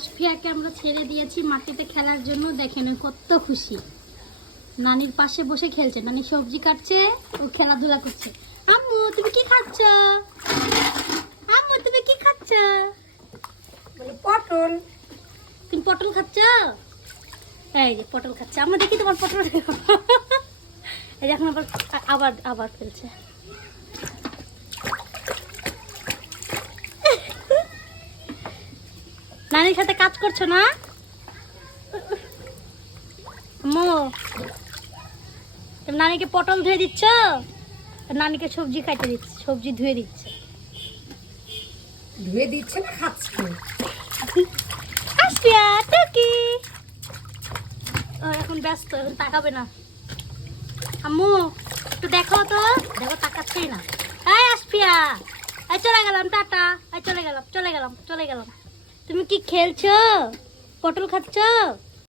আশফিয়াকে আমরা ছেড়ে দিয়েছি মাটিতে খেলার জন্য। দেখেন ও কত খুশি, নানির পাশে বসে খেলছে, নানি সবজি কাটছে, ও খেলাধুলা করছে। আম্মু তুমি কি খাচ্ছ? আম্মু তুমি কি খাচ্ছ? পটল। তুমি পটল খাচ্ছ? এই যে পটল খাচ্ছে, আমরা দেখি তোমার পটল। এই যে এখন আবার আবার আবার খেলছে। নানির সাথে কাজ করছো না আম্মু? তুমি নানিকে পটল ধুয়ে দিচ্ছ, নানিকে সবজি কাটে দিচ্ছে, সবজি ধুয়ে দিচ্ছে। ধুয়ে দিচ্ছে না, খাচ্ছে। আশফিয়া টুকি এখন ব্যস্ত, এখন তাকাবে না। আম্মু একটু দেখো তো, দেখো তাকাচ্ছেই না। এই আশফিয়া, এই চলে গেলাম, টাটা, এই চলে গেলাম চলে গেলাম চলে গেলাম। তুমি কি খেলছো? পটল খাচ্ছ?